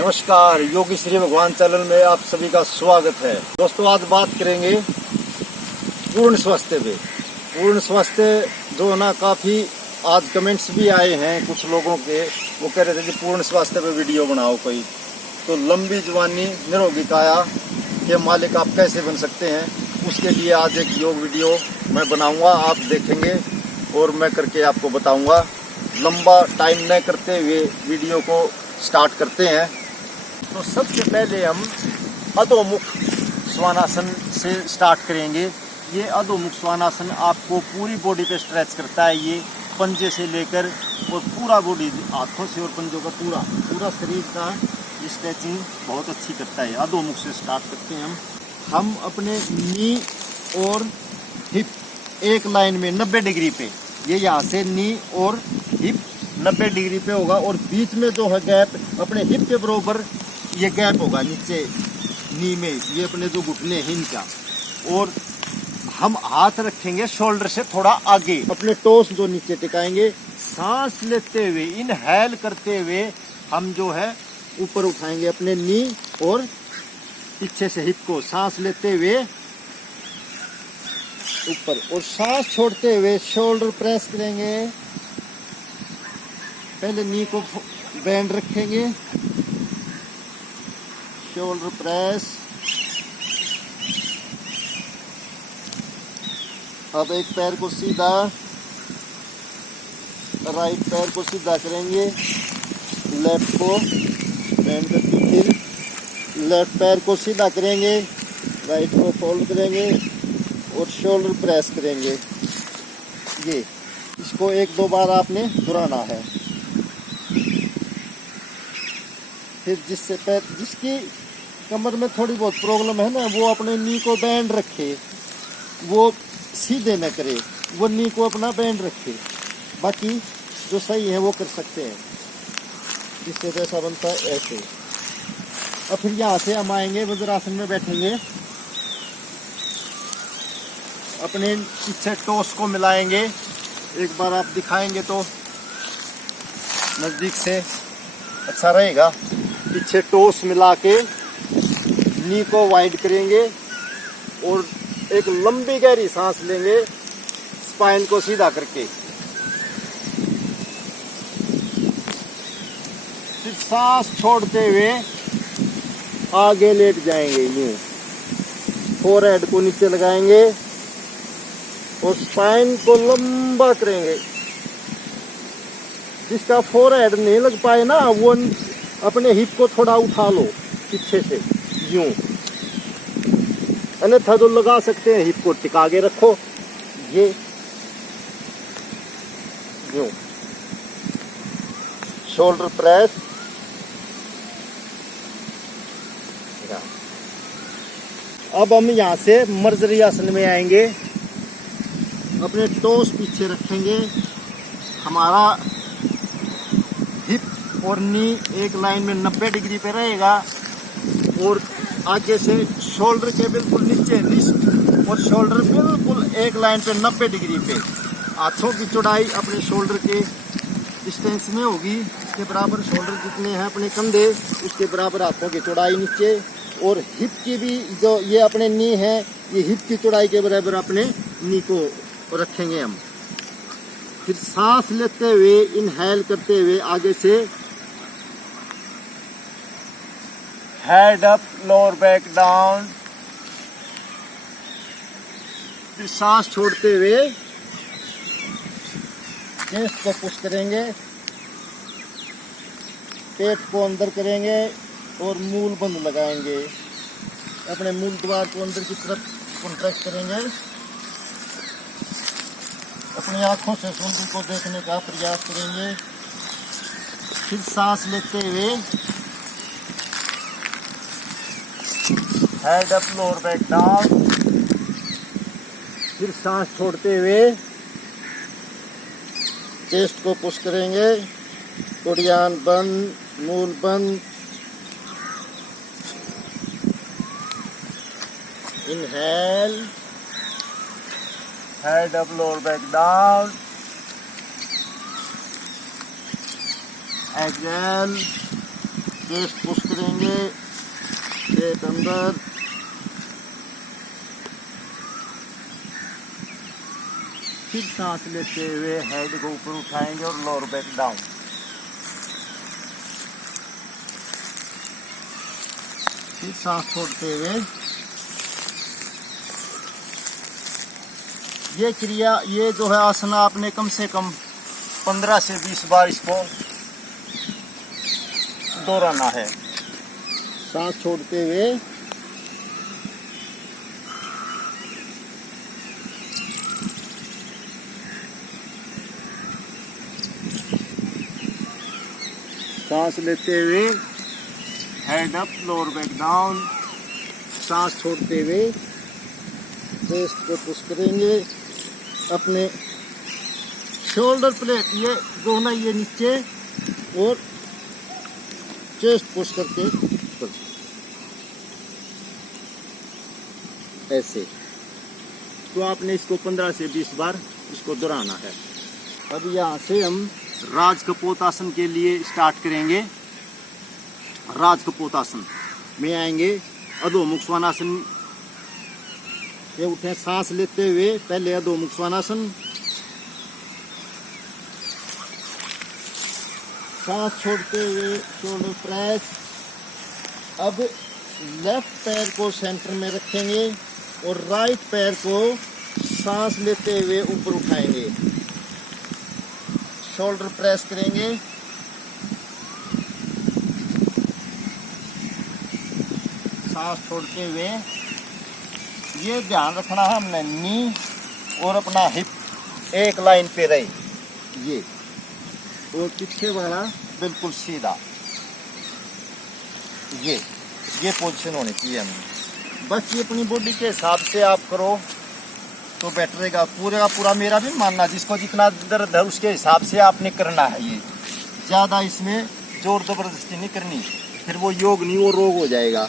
नमस्कार, योगी श्री भगवान चैनल में आप सभी का स्वागत है। दोस्तों, आज बात करेंगे पूर्ण स्वास्थ्य पे। पूर्ण स्वास्थ्य जो ना काफ़ी आज कमेंट्स भी आए हैं कुछ लोगों के, वो कह रहे थे कि पूर्ण स्वास्थ्य पे वीडियो बनाओ कोई। तो लंबी जवानी निरोगी काया के मालिक आप कैसे बन सकते हैं, उसके लिए आज एक योग वीडियो मैं बनाऊंगा, आप देखेंगे और मैं करके आपको बताऊंगा। लंबा टाइम न करते हुए वीडियो को स्टार्ट करते हैं। तो सबसे पहले हम अधोमुख श्वानासन से स्टार्ट करेंगे। ये अधोमुख श्वानासन आपको पूरी बॉडी पे स्ट्रेच करता है। ये पंजे से लेकर और पूरा बॉडी, हाथों से और पंजों का पूरा शरीर का स्ट्रेचिंग बहुत अच्छी करता है। अधोमुख से स्टार्ट करते हैं हम अपने नी और हिप एक लाइन में 90 डिग्री पे, ये यहाँ से नी और हिप 90 डिग्री पे होगा और बीच में जो है गैप अपने हिप के बराबर ये गैप होगा नीचे नी में, ये अपने जो घुटने हैं इनका। और हम हाथ रखेंगे शोल्डर से थोड़ा आगे, अपने टोस जो नीचे टिकाएंगे। सांस लेते हुए, इनहेल करते हुए हम जो है ऊपर उठाएंगे अपने नी और पीछे से हिप को, सांस लेते हुए ऊपर और सांस छोड़ते हुए शोल्डर प्रेस करेंगे। पहले नी को बैंड रखेंगे, शोल्डर प्रेस। अब एक पैर को सीधा, राइट पैर को सीधा करेंगे, लेफ्ट को बैंड करके फिर लेफ्ट पैर को सीधा करेंगे, राइट को फोल्ड करेंगे और शोल्डर प्रेस करेंगे। ये इसको 1-2 बार आपने दोहराना है। फिर जिसकी कमर में थोड़ी बहुत प्रॉब्लम है ना, वो अपने नी को बैंड रखे, वो सीधे न करे, वो नी को अपना बैंड रखे। बाकी जो सही है वो कर सकते हैं, जिससे जैसा बनता है ऐसे। और फिर यहाँ से हम आएंगे, वज्रासन में बैठेंगे, अपने पीछे टोस को मिलाएंगे। एक बार आप दिखाएंगे तो नजदीक से अच्छा रहेगा। पीछे टोस मिला के नी को वाइड करेंगे और एक लंबी गहरी सांस लेंगे, स्पाइन को सीधा करके। फिर सांस छोड़ते हुए आगे लेट जाएंगे, यूं फोरहेड को नीचे लगाएंगे और स्पाइन को लंबा करेंगे। जिसका फोरहेड नहीं लग पाए ना, वो अपने हिप को थोड़ा उठा लो पीछे से, यूं। अन्यथा जो लगा सकते हैं, हिप को टिका के रखो, ये यूं। Shoulder press. अब हम यहां से मर्जरी आसन में आएंगे। अपने टोस पीछे रखेंगे, हमारा हिप और नी एक लाइन में 90 डिग्री पे रहेगा और आगे से शोल्डर के बिल्कुल नीचे रिस्ट और शोल्डर बिल्कुल एक लाइन पे 90 डिग्री पे। हाथों की चौड़ाई अपने शोल्डर के डिस्टेंस में होगी, इसके बराबर शोल्डर जितने हैं अपने कंधे, उसके बराबर हाथों की चौड़ाई नीचे। और हिप की भी जो ये अपने नी है, ये हिप की चौड़ाई के बराबर अपने नी को रखेंगे हम। फिर सांस लेते हुए, इनहेल करते हुए आगे से head up, lower back down. फिर सांस छोड़ते हुए चेस्ट को पुश करेंगे, पेट को अंदर करेंगे और मूल बंद लगाएंगे। अपने मूल द्वार को अंदर की तरफ कॉन्ट्रैक्ट करेंगे। अपनी आंखों से सुंदर को देखने का प्रयास करेंगे। फिर सांस लेते हुए head up, lower back down. फिर सांस छोड़ते हुए चेस्ट को पुश करेंगे, कुड़ियान बंद, मूल बंद। Inhale, head up, lower back down. Exhale, chest push करेंगे, पेट अंदर, फिर सांस लेते हुए हेड को ऊपर उठाएंगे और लोअर बैक डाउन। फिर सांस छोड़ते हुए ये क्रिया, ये जो है आसन आपने कम से कम 15 से 20 बार इसको दोहराना है। सांस छोड़ते हुए सांस लेते हुए head up, lower back down. सांस छोड़ते हुए चेस्ट को पुश करेंगे, अपने शोल्डर प्लेट ये जो है ना ये नीचे, और चेस्ट पुश करके ऐसे। तो आपने इसको 15 से 20 बार इसको दोहराना है। अब यहाँ से हम राज कपोतासन के लिए स्टार्ट करेंगे। राज कपोतासन में आएंगे, अधोमुख स्वानासन ये उठे, सांस लेते हुए पहले अधोमुख स्वानासन, सांस छोड़ते हुए शोल्डर प्रेस। अब लेफ्ट पैर को सेंटर में रखेंगे और राइट पैर को सांस लेते हुए ऊपर उठाएंगे, शोल्डर प्रेस करेंगे। सांस छोड़ते हुए ये ध्यान रखना है हमने, नी और अपना हिप एक लाइन पे रहे, ये और पीछे वाला बिल्कुल सीधा, ये पोजीशन होनी चाहिए हमें। बस ये अपनी बॉडी के हिसाब से आप करो तो बेटर रहेगा। पूरे का पूरा मेरा भी मानना, जिसको जितना दर्द है उसके हिसाब से आपने करना है। ये ज़्यादा इसमें जोर जबरदस्ती नहीं करनी, फिर वो योग नहीं, वो रोग हो जाएगा।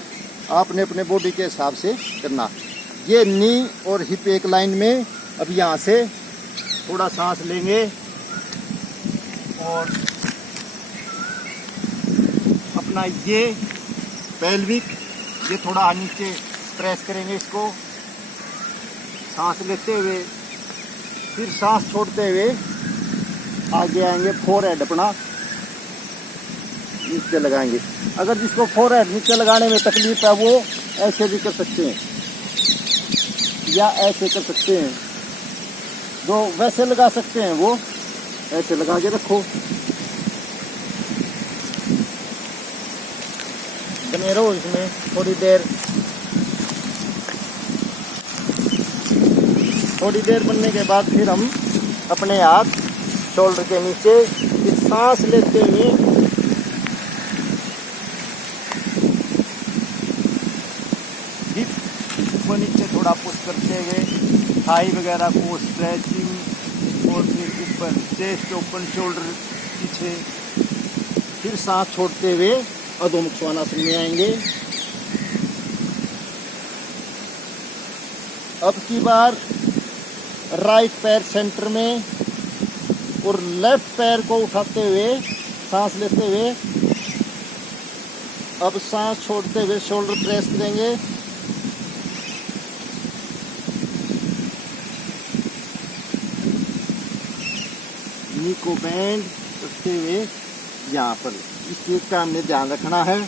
आपने अपने बॉडी के हिसाब से करना। ये नी और हिप एक लाइन में। अब यहाँ से थोड़ा सांस लेंगे और अपना ये पेल्विक ये थोड़ा नीचे प्रेस करेंगे इसको, सांस लेते हुए। फिर सांस छोड़ते हुए आगे आएंगे, फोरहेड अपना नीचे लगाएंगे। अगर जिसको फोरहेड नीचे लगाने में तकलीफ है वो ऐसे भी कर सकते हैं या ऐसे कर सकते हैं। जो वैसे लगा सकते हैं वो ऐसे लगा के रखो। बने रहो इसमें थोड़ी देर। थोड़ी देर बनने के बाद फिर हम अपने हाथ शोल्डर के नीचे सांस लेते हुए हिप को नीचे थोड़ा पुश करते हुए थाई वगैरह को स्ट्रेचिंग, और फिर ऊपर चेस्ट ओपन, शोल्डर पीछे। फिर सांस छोड़ते हुए अधोमुख स्वानासन में आएंगे। अब की बार राइट पैर सेंटर में और लेफ्ट पैर को उठाते हुए सांस लेते हुए, अब सांस छोड़ते हुए शोल्डर प्रेस करेंगे। नी को बेंड करते हुए यहाँ पर इस चीज का हमने ध्यान रखना है।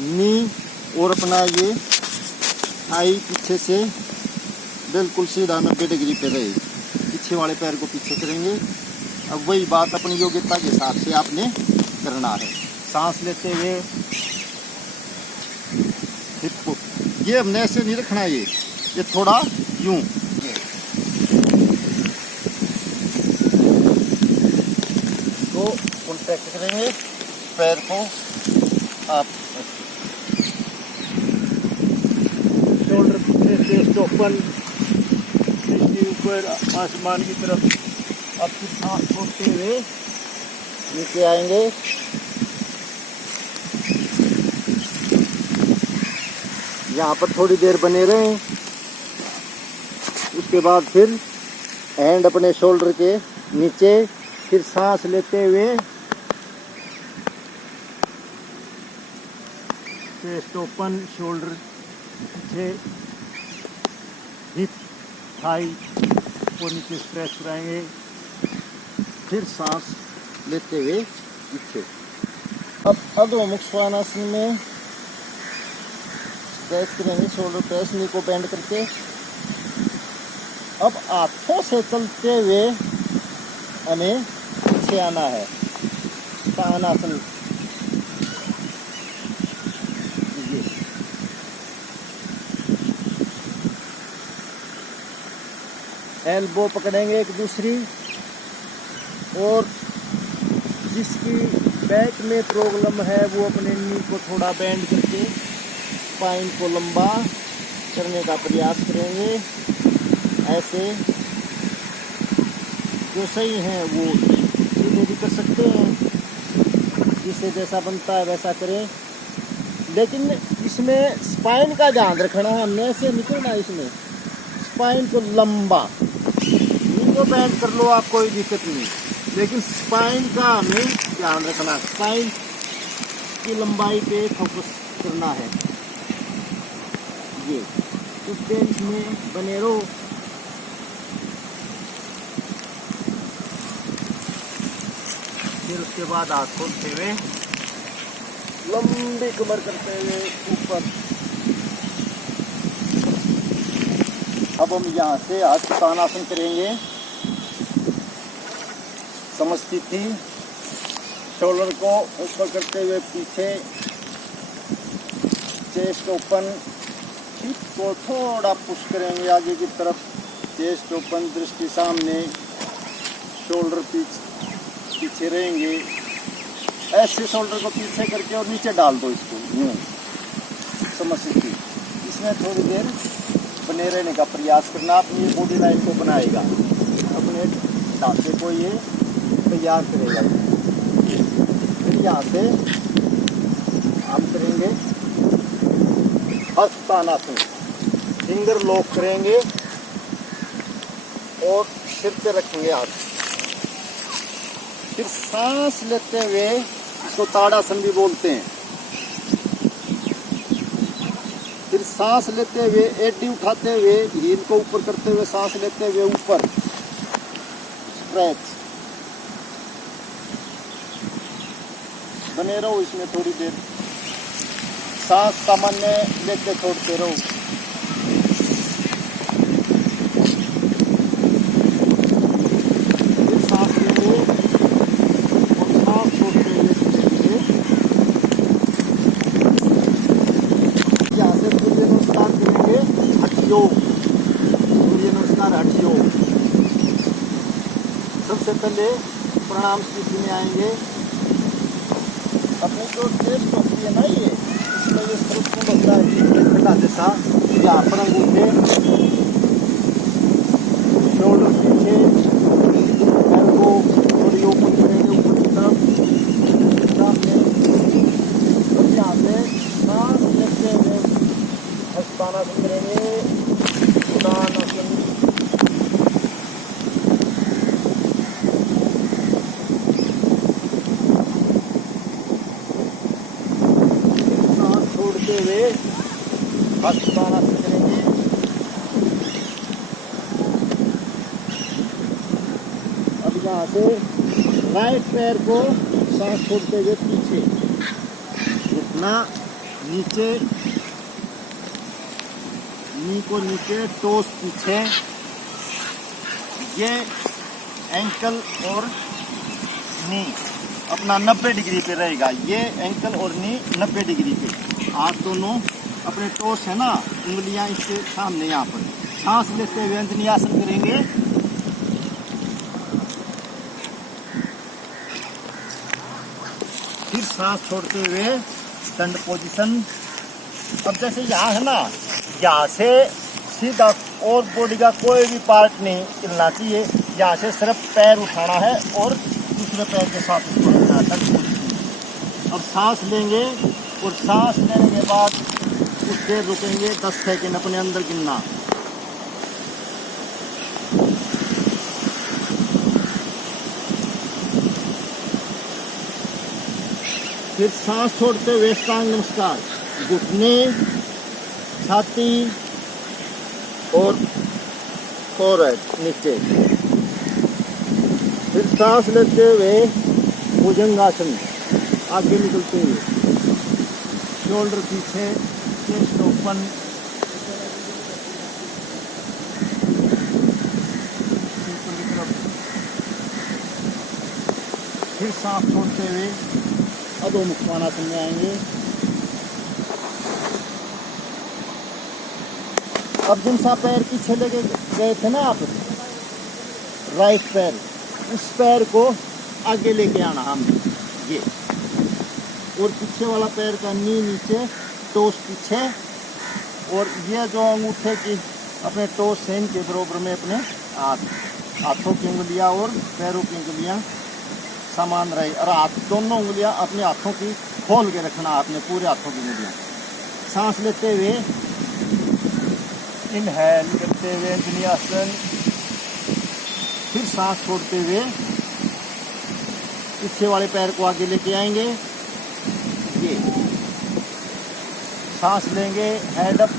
नी और अपना ये थाई पीछे से बिल्कुल सीधा 90 डिग्री पे रहे। पीछे वाले पैर को पीछे करेंगे। अब वही बात अपनी योग्यता के हिसाब से आपने करना है। सांस लेते हुए हिप को, ये हमने ऐसे नहीं रखना है, ये थोड़ा यूं। तो कॉन्ट्रैक्ट करेंगे पैर को आप, शोल्डर पीछे, चेस्ट ओपन, ऊपर आसमान की तरफ। अब फिर सांस छोड़ते हुए नीचे आएंगे। यहाँ पर थोड़ी देर बने रहें। उसके बाद फिर हैंड अपने शोल्डर के नीचे, फिर सांस लेते हुए चेस्ट ओपन, शोल्डर पीछे, हिप, थाई को नीचे स्ट्रेच कराएंगे। फिर सांस लेते हुए पीछे। अब अधोमुख श्वानासन में स्ट्रेच करेंगे, शोल्डर प्रेस, नी को बेंड करके। अब हाथों से चलते हुए हमें पीछे आना है, तानासन। एल्बो पकड़ेंगे एक दूसरी, और जिसकी बैक में प्रॉब्लम है वो अपने नी को थोड़ा बेंड करके स्पाइन को लंबा करने का प्रयास करेंगे। ऐसे जो सही हैं वो सीधे भी कर सकते हैं, जिससे जैसा बनता है वैसा करें। लेकिन इसमें स्पाइन का ध्यान रखना है, हमने ऐसे निकलना है। इसमें स्पाइन को लंबा, नी को बेंड कर लो आप, कोई दिक्कत नहीं, लेकिन स्पाइन का हमें ध्यान रखना, स्पाइन की लंबाई पे फोकस करना है। ये कुछ देर इसमें बने रहो। फिर उसके बाद हाथ खोलते हुए लंबी कमर करते हुए ऊपर। अब हम यहाँ से हाथ तानासन करेंगे, समझती थी। शोल्डर को ऊपर करते हुए पीछे, चेस्ट ओपन, हिप को थोड़ा पुश करेंगे आगे की तरफ, चेस्ट ओपन, दृष्टि सामने, शोल्डर पीछे रहेंगे। ऐसे शोल्डर को पीछे करके और नीचे डाल दो इसको, यूँ समझती थी। इसमें थोड़ी देर बने रहने का प्रयास करना, अपनी बॉडी लाइन को बनाएगा, अपने ढांचे को ये तैयार करेगा। फिर यहाँ से हम करेंगे हस्तानासन, फिंगर लॉक करेंगे और सिर पे रखेंगे हाथ। फिर सांस लेते हुए, इसको ताड़ासन भी बोलते हैं। फिर सांस लेते हुए एडी उठाते हुए, हील को ऊपर करते हुए सांस लेते हुए ऊपर स्ट्रेच। बने रहो इसमें थोड़ी देर, सांस सामान्य लेते छोड़ते रहो। फिर सांस लेंगे और सांस छोड़ते हुए धीरे-धीरे यहाँ से सूर्य नमस्कार करेंगे, हठयोग, सूर्य नमस्कार हठयोग। सबसे पहले प्रणाम स्थिति में आएंगे। अपनी जो चेस्ट होती है ना, ये इसमें ये सर्वोत्तम होता है, घटा जैसा, यहाँ पर अंगूठे, शोल्डर पीछे, एल्बो थोड़ी ओपन करेंगे ऊपर की तरफ, सामने। और यहाँ से सांस लेते हुए हस्तानासन करेंगे, उदानासन। हुए हस्तानासन करेंगे। अब यहाँ से राइट पैर को सांस छोड़ते हुए पीछे, घुटना नीचे, नी को नीचे, टोस पीछे। ये एंकल और नी अपना 90 डिग्री पे रहेगा। ये एंकल और नी 90 डिग्री पे। हाथ दोनों अपने टोस है ना, उंगलियां इसके सामने यहाँ पर। सांस लेते हुए अंजनी आसन करेंगे। फिर सांस छोड़ते हुए दंड पोजीशन। अब जैसे यहाँ है ना, यहाँ से सीधा और बॉडी का कोई भी पार्ट नहीं हिलना चाहिए। यहाँ से सिर्फ पैर उठाना है और दूसरे पैर के साथ उसको रखना है, दंड पोजीशन। अब सांस लेंगे और सांस लेने के बाद कुछ देर रुकेंगे, 10 सेकंड अपने अंदर गिनना। फिर सांस छोड़ते हुए साष्टांग नमस्कार। घुटने, छाती और फोरहेड नीचे। फिर सांस लेते हुए भुजंगासन, आगे निकलते हुए, शोल्डर पीछे, चेस्ट ओपन, ऊपर की तरफ। फिर सांस छोड़ते हुए अधोमुख कोणासन में आएंगे। अब जिन सा पैर पीछे लेके गए थे ना आप, राइट पैर, उस पैर को आगे लेके आना हमने, ये, और पीछे वाला पैर का नी नीचे, टोस पीछे, और ये जो अंगूठे की अपने टोस सेम के बराबर में अपने हाथों की उंगलियां और पैरों की उंगलियां समान रहे, और हाथ दोनों उंगलियां अपने हाथों की खोल के रखना, अपने पूरे हाथों की उंगलियां। सांस लेते हुए इनहेल करते हुए विन्यासन, फिर सांस छोड़ते हुए पीछे वाले पैर को आगे लेके आएंगे, ये सांस लेंगे, हेड अप,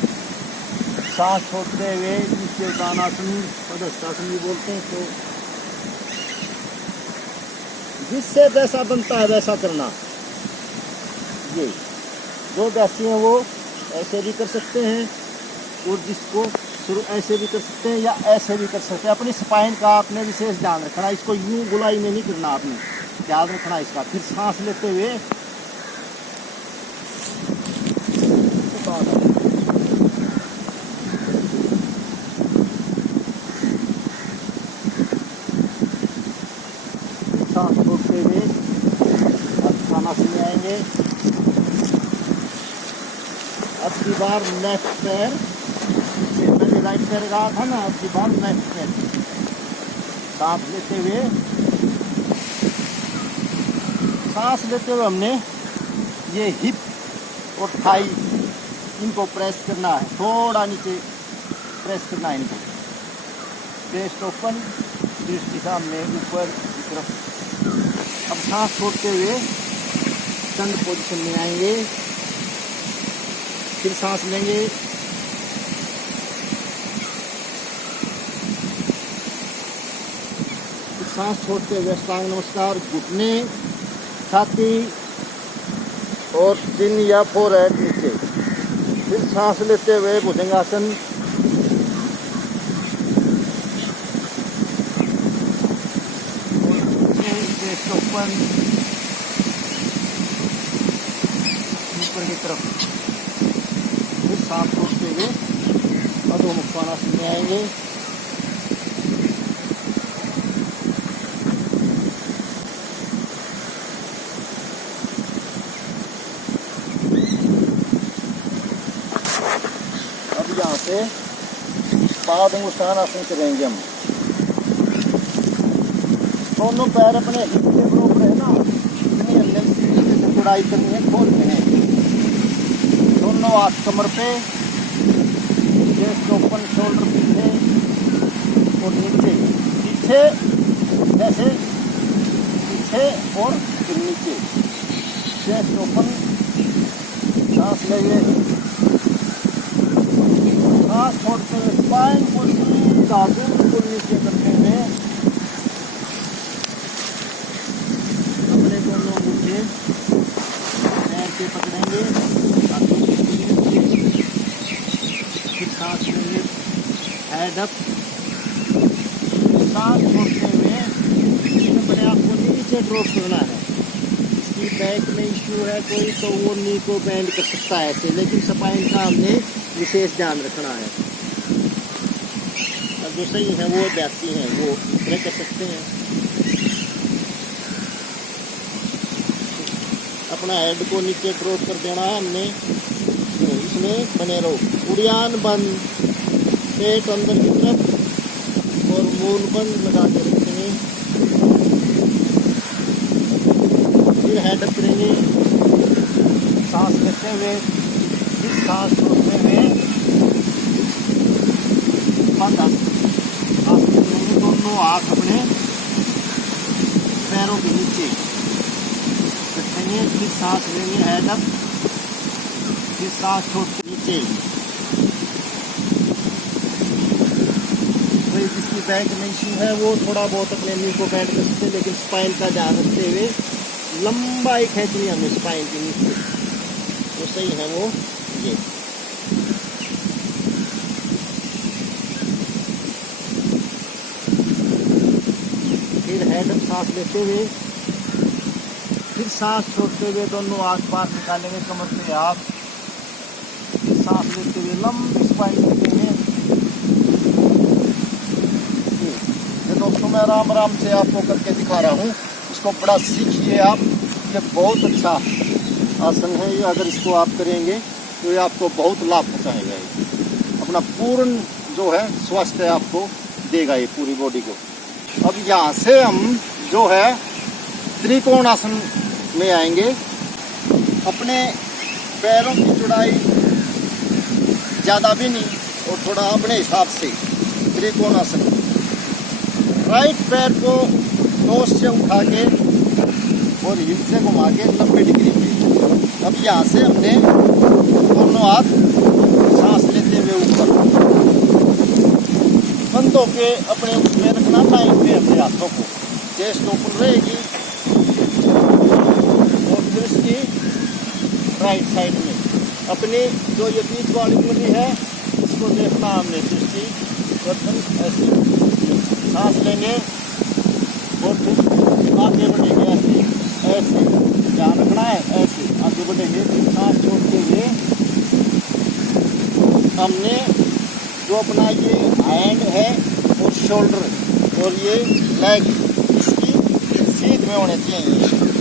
सांस छोड़ते हुए नीचे उत्तानासन, पदस्थासन भी बोलते हैं। तो जिससे जैसा बनता है वैसा करना। ये जो अभ्यासी हैं वो ऐसे भी कर सकते हैं, और जिसको शुरू ऐसे भी कर सकते हैं या ऐसे भी कर सकते हैं। अपनी स्पाइन का आपने विशेष ध्यान रखना, इसको यूं गुलाई में नहीं करना, आपने ध्यान रखना इसका। फिर सांस लेते हुए सांस छोड़ते हुए उत्तानासन में आएंगे। अब की बार लेफ्ट पैर, मैंने राइट पैर कहा था ना, अब की बार लेफ्ट पैर। सांस लेते हुए हमने ये हिप और थाई, इनको प्रेस करना है, थोड़ा नीचे प्रेस करना है इनको। चेस्ट ओपन, दृष्टि सामने ऊपर की तरफ। अब सांस छोड़ते हुए स्टैंड पोजीशन में आएंगे, फिर सांस लेंगे, फिर सांस छोड़ते हुए अष्टांग नमस्कार, घुटने, छाती और चिन या फोरहेड नीचे। फिर सांस लेते हुए भुजंगासन, चेस्ट ओपन, ऊपर की तरफ। फिर सांस छोड़ते हुए अधोमुख कोणासन में आएंगे। अब यहाँ पे पादंगुष्ठानासन करेंगे हम। दोनों पैर अपने हिप के बराबर है ना, इतनी हमने गुड़ाई करनी है, खोलते हैं। दोनों हाथ कमर पे, चेस्ट ओपन, शोल्डर पीछे और नीचे, पीछे जैसे पीछे और फिर नीचे। चेस्ट ओपन, सांस लेंगे, सांस छोड़ते हुए स्पाइन को सीधा बिल्कुल नीचे करते हुए अपने दोनों अंगूठे पैर के पकड़ेंगे, फिर सांस लेंगे, हेड अप, सांस छोड़ते हुए अपने आप को नीचे ड्रॉप करना है। इसकी बैक में इश्यू है कोई तो वो नी को बेंड कर सकता है ऐसे, लेकिन स्पाइन का हमने विशेष ध्यान रखना है। अब जो सही है वो अभ्यासी हैं वो इस कर सकते हैं। अपना हेड को नीचे ड्रॉप कर देना है हमने, इसमें बने रहो। उड़ियान बंद, पेट अंदर की तरफ और मूल बंद लगा के रखेंगे। फिर हेड अप करेंगे, सांस लेते हुए, फिर सांस छोड़ते हुए दोनों हाथ अपने पैरों के नीचे रखेंगे। फिर सांस लेंगे, हेड अप, फिर सांस छोड़ते नीचे। तो जिसकी बैक में इशू है वो थोड़ा बहुत अपने नी को बैंड कर सकते हैं, लेकिन स्पाइन का ध्यान रखते हुए लंबाई खींचनी है हमें स्पाइन के नीचे, तो सही है वो ये। फिर हेड सांस लेते हुए, फिर सांस छोड़ते हुए दोनों आसपास निकालेंगे कमर से आप। सांस लेते हुए लंबी स्पाइन रखेंगे। ये दोस्तों मैं आराम आराम से आपको करके दिखा रहा हूँ, इसको बड़ा सीखिए आप। ये बहुत अच्छा आसन है ये, अगर इसको आप करेंगे तो ये आपको बहुत लाभ पहुँचाएगा। अपना पूर्ण जो है स्वास्थ्य आपको देगा ये पूरी बॉडी को। अब यहाँ से हम जो है त्रिकोण आसन में आएंगे। अपने पैरों की चौड़ाई ज़्यादा भी नहीं और थोड़ा अपने हिसाब से त्रिकोण आसन। राइट पैर को टोस से उठा के और हिल से घुमा के 90 डिग्री पे। अब यहाँ से हमने दोनों हाथ सांस लेते हुए ऊपर बंद होके अपने उसमें रखना, लाइन पे अपने हाथों को। चेस्ट ओपन रहेगी और दृष्टि राइट साइड में। अपनी जो ये बीच वाली उंगली है इसको देखना हमने, दृष्टि गर्दन ऐसे सांस लेंगे और फिर आगे बढ़ेंगे ऐसे ऐसे, ध्यान रखना है ऐसे आगे बढ़ेंगे। फिर सांस छोड़ते हुए हमने जो अपना ये हैंड है और शोल्डर और ये लेग इसकी सीध में होने चाहिए।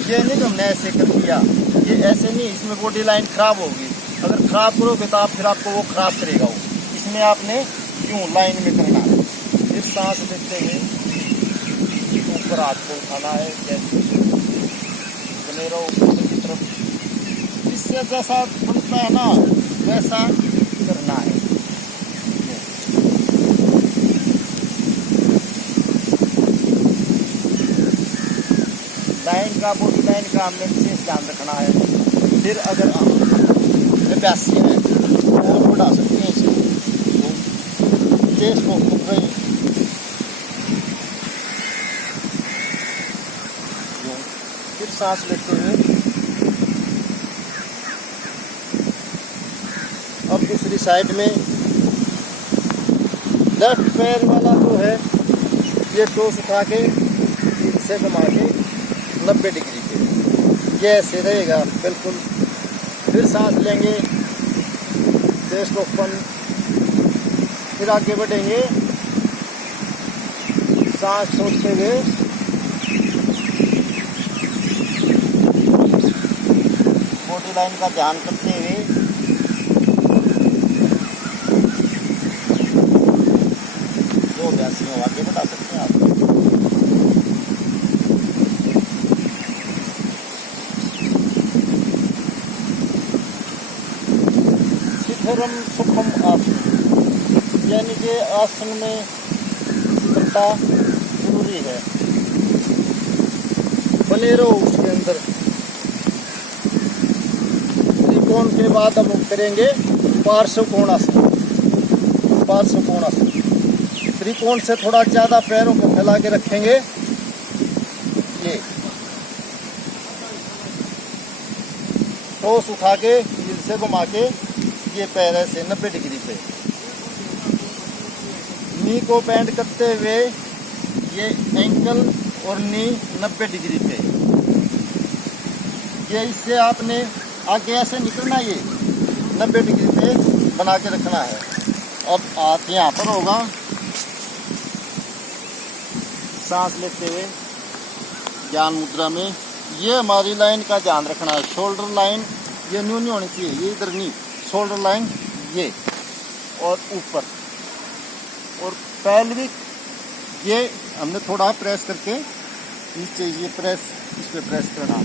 ये नहीं हमने ऐसे कर दिया, ये ऐसे नहीं, इसमें बॉडी लाइन खराब होगी। अगर खराब करोगे तो आप फिर आपको वो खराब करेगा वो। इसमें आपने यूं लाइन में करना है। फिर सांस लेते हुए ऊपर हाथ को उठाना है, जैसे बने रहो ऊपर की तरफ। इससे जैसा बनता है ना वैसा करना है। लाइन का बॉडी लाइन का हमने विशेष ध्यान रखना है। फिर अगर हम अभ्यासी हैं और बढ़ा सकते हैं इसको, चेस्ट को खुल रही। फिर सांस लेते हुए अब दूसरी साइड में लेफ्ट पैर वाला जो है ये टोस उठा के इसे घुमा के 90 डिग्री पे, ये ऐसे रहेगा बिल्कुल। फिर सांस लेंगे, चेस्ट ओपन, फिर आगे बढ़ेंगे सांस छोड़ते हुए। बॉडी लाइन का ध्यान करते हुए जो अभ्यासी हो आगे बढ़ा सकते हैं आप। सिद्धरम सुखम आसन, यानी कि आसन में स्थिरता जरूरी है। बने रहो उसके अंदर। त्रिकोण के बाद हम करेंगे पार्श्व कोणासन। पार्श्व कोणासन त्रिकोण से थोड़ा ज्यादा पैरों को फैला के रखेंगे। ये टोस उठा के हिल से घुमा के ये पैर ऐसे 90 डिग्री पे, नी को बेंड करते हुए ये एंकल और नी 90 डिग्री पे। ये इससे आपने आगे ऐसे निकलना, ये 90 डिग्री पे बना के रखना है। अब हाथ यहाँ पर होगा, सांस लेते हुए ज्ञान मुद्रा में ये हमारी लाइन का ध्यान रखना है। शोल्डर लाइन ये न्यू नहीं होनी चाहिए, ये इधर नहीं, शोल्डर लाइन ये और ऊपर। और पेल्विक ये हमने थोड़ा प्रेस करके नीचे, ये प्रेस, इस पे प्रेस करना।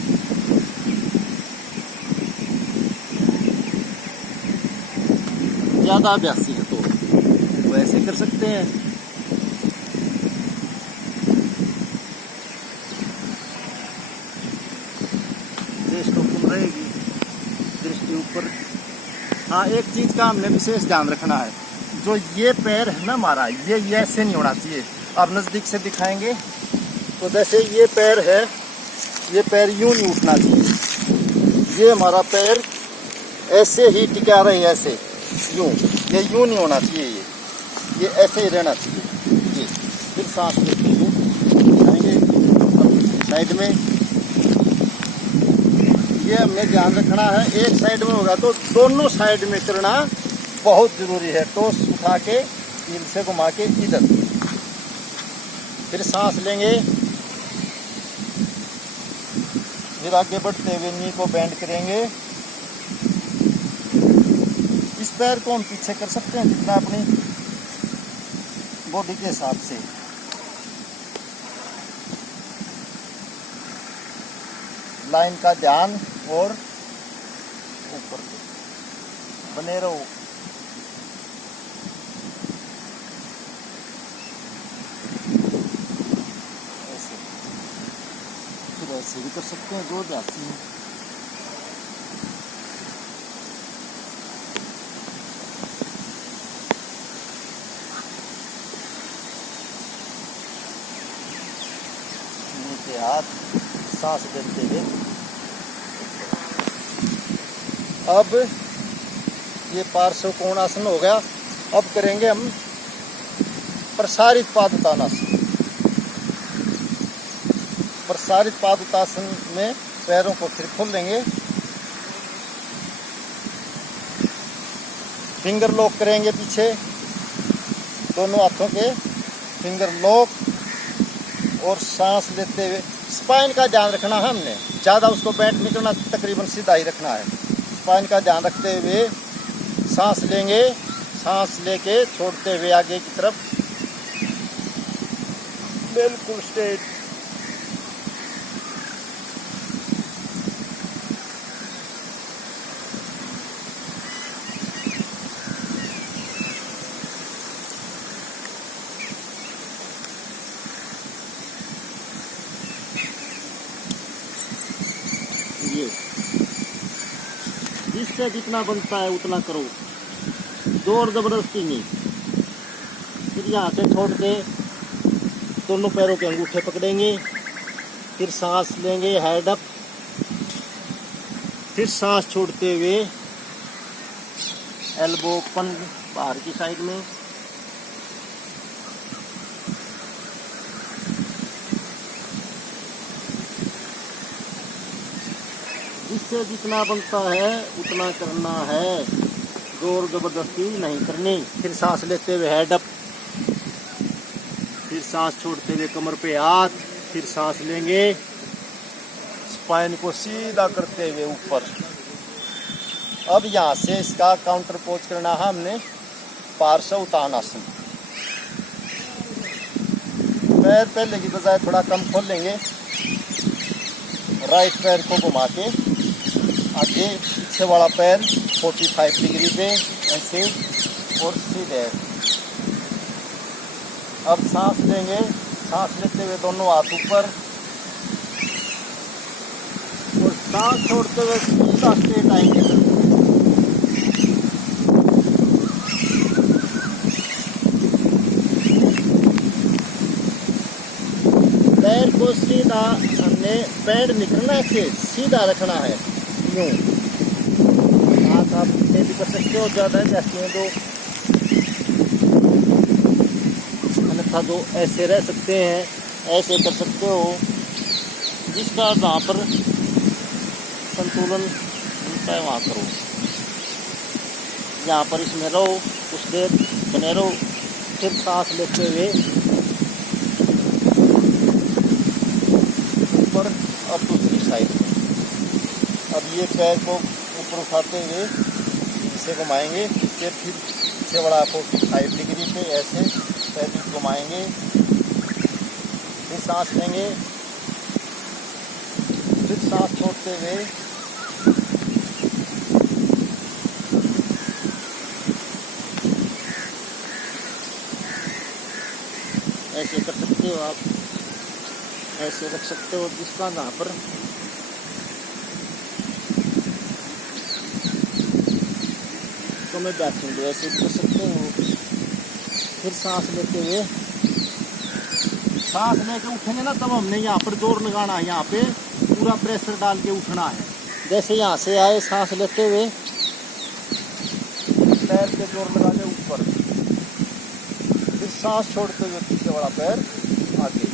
ज्यादा अभ्यासी है तो वो ऐसे कर सकते हैं। चेस्ट ओपन रहेगी, दृष्टि ऊपर हाँ, एक चीज का हमने विशेष ध्यान रखना है, जो ये पैर है ना हमारा, ये ऐसे नहीं होना चाहिए। अब नजदीक से दिखाएंगे तो जैसे ये पैर है, ये पैर यूं नहीं उठना चाहिए। ये हमारा पैर ऐसे ही टिका रहे, ऐसे यूं, ये यूं नहीं होना चाहिए, ये ऐसे ही रहना चाहिए। ये फिर सांस लेते हुए जाएंगे साइड में। ये हमें ध्यान रखना है, एक साइड में होगा तो दोनों साइड में करना बहुत जरूरी है। टोस उठा के हील से घुमा के इधर, फिर सांस लेंगे, फिर आगे बढ़ते हुए नी को बेंड करेंगे। इस पैर को हम पीछे कर सकते हैं जितना अपनी बॉडी के हिसाब से। लाइन का ध्यान और ऊपर बने रहो। ऐसे फिर ऐसे भी कर सकते हैं, दो जाती हैं। नीचे हाथ, सांस देते हुए। अब ये पार्श्व कोणासन हो गया। अब करेंगे हम प्रसारित पादुतानासन। प्रसारित पादुतासन में पैरों को फिर खोल देंगे, फिंगर लॉक करेंगे पीछे, दोनों हाथों के फिंगर लॉक, और सांस लेते हुए स्पाइन का ध्यान रखना है हमने, ज़्यादा उसको बेंड नहीं करना, तकरीबन सीधा ही रखना है। स्पाइन का ध्यान रखते हुए सांस लेंगे, सांस लेके छोड़ते हुए आगे की तरफ बिल्कुल स्ट्रेट। ये जिससे जितना बनता है उतना करो, जोर जबरदस्ती नहीं। फिर यहाँ से छोड़ के दोनों पैरों के अंगूठे पकड़ेंगे, फिर सांस लेंगे, हेड अप, फिर सांस छोड़ते हुए एल्बो ओपन बाहर की साइड में। जिससे जितना बनता है उतना करना है, जोर जबरदस्ती नहीं करनी। फिर सांस लेते हुए हेड अप, फिर सांस छोड़ते हुए कमर पे हाथ, फिर सांस लेंगे, स्पाइन को सीधा करते हुए ऊपर। अब यहाँ से इसका काउंटर पोज करना है हमने, पार्श्व उत्तानासन। पैर पहले की बजाय थोड़ा कम खोल लेंगे, राइट पैर को घुमा के आगे, पीछे वाला पैर 45 डिग्री पे ऐसे और सीधे। अब सांस लेंगे, सांस लेते हुए दोनों हाथ ऊपर, और सांस छोड़ते हुए सीधा स्ट्रेट आएंगे। पैर को सीधा हमने बैंड नहीं करना, ऐसे सीधा रखना है यूं। हाथ आप से भी कर सकते हो, ज़्यादा जैसे हैं तो, अन्यथा जो ऐसे रह सकते हैं ऐसे कर सकते हो। जिसका जहाँ पर संतुलन मिलता है वहाँ करो। यहाँ पर इसमें रहो, कुछ देर बने रहो, फिर सांस लेते हुए ऊपर। अब दूसरी साइड में, अब ये पैर को ऊपर उठाते हुए इसे घुमाएंगे, फिर पीछे वाला 45 डिग्री पे ऐसे पैर भी घुमाएंगे, फिर सांस लेंगे, फिर सांस छोड़ते हुए ऐसे कर सकते हो आप, ऐसे रख सकते हो। जिसका यहाँ पर इसको मैं बैठूंगा, ऐसे कर सकते हो। फिर सांस लेते हुए, सांस लेके उठेंगे ना तब हमने यहाँ पर जोर लगाना है, यहाँ पे पूरा प्रेशर डाल के उठना है। जैसे यहाँ से आए सांस लेते हुए, पैर पे जोर लगा के ऊपर, फिर सांस छोड़ते हुए पीछे वाला पैर आगे,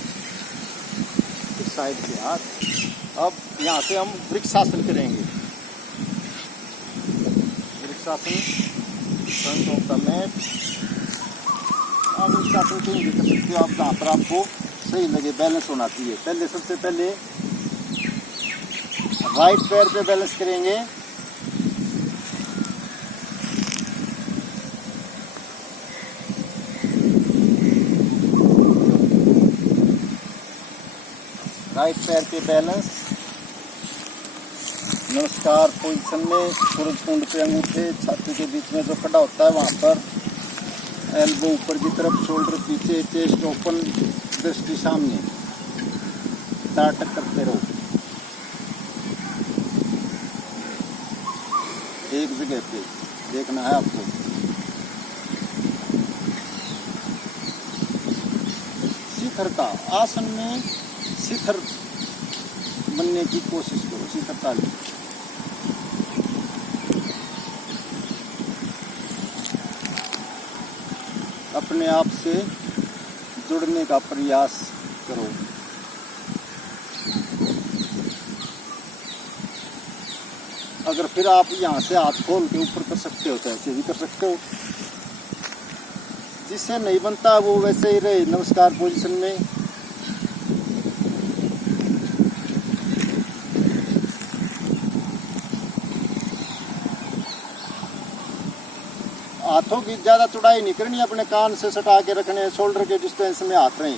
फिर साइड के हाथ। अब यहाँ से हम वृक्षासन करेंगे। वृक्षासन, फ्रंट ऑफ द मैट। आप वृक्षासन कहीं भी कर सकते हो आप, जहाँ पर आपको सही लगे, बैलेंस होना चाहिए। पहले सबसे पहले राइट पैर पे बैलेंस करेंगे, राइट पैर पे बैलेंस। नमस्कार पोजीशन में, सूरज कुंड पे अंगूठे छाती के बीच में जो खड़ा होता है वहां पर, एल्बो ऊपर की तरफ, शोल्डर पीछे, चेस्ट ओपन, दृष्टि सामने, ताटक करते रहो एक जगह पे, देखना है आपको। शिखर का आसन में शिखर बनने की कोशिश करो, शिखर ताली। अपने आप से जुड़ने का प्रयास करो। अगर फिर आप यहाँ से हाथ खोल के ऊपर कर सकते हो तो ऐसे भी कर सकते हो। जिससे नहीं बनता वो वैसे ही रहे नमस्कार पोजीशन में। हाथों की ज्यादा चौड़ाई नहीं करनी, अपने कान से सटा के रखने, शोल्डर के डिस्टेंस में हाथ रहे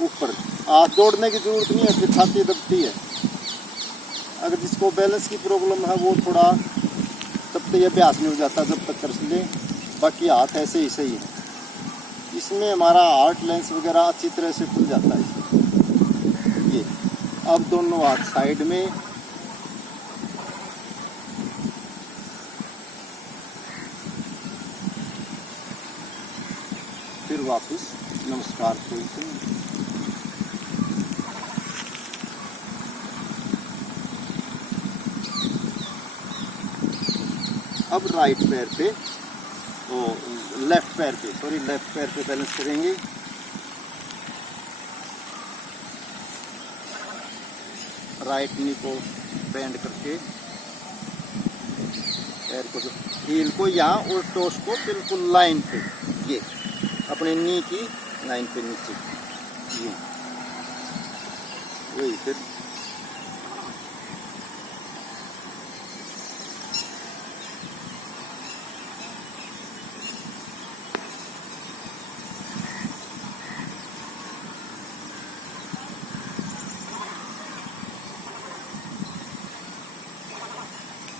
ऊपर। हाथ जोड़ने की जरूरत नहीं है, फिर छाती दबती है। अगर जिसको बैलेंस की प्रॉब्लम है वो थोड़ा तब तक अभ्यास नहीं हो जाता जब तक कर ले, बाकी हाथ ऐसे ही सही है। इसमें हमारा हार्ट लेंस वगैरह अच्छी तरह से खुल जाता है। ये अब दोनों हाथ साइड में, फिर वापस नमस्कार पोजीशन। अब राइट पैर पे, लेफ्ट पैर पे बैलेंस करेंगे। राइट नी को बेंड करके, पैर को, हील को यहाँ और टोस को बिल्कुल लाइन पे, ये अपने नी की लाइन पे नीचे, ये वही।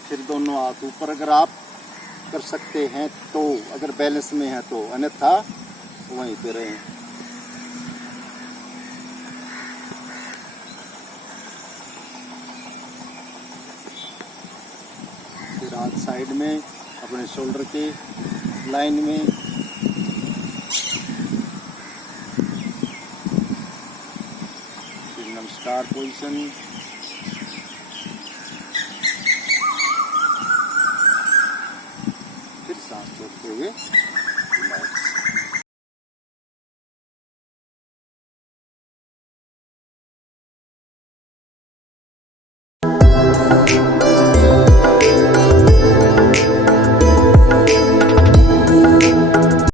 फिर दोनों हाथ ऊपर अगर आप कर सकते हैं तो, अगर बैलेंस में है तो, अन्यथा वहीं पे रहें। फिर हाथ साइड में अपने शोल्डर के लाइन में, फिर नमस्कार पोजीशन। फिर सांस छोड़ते हुए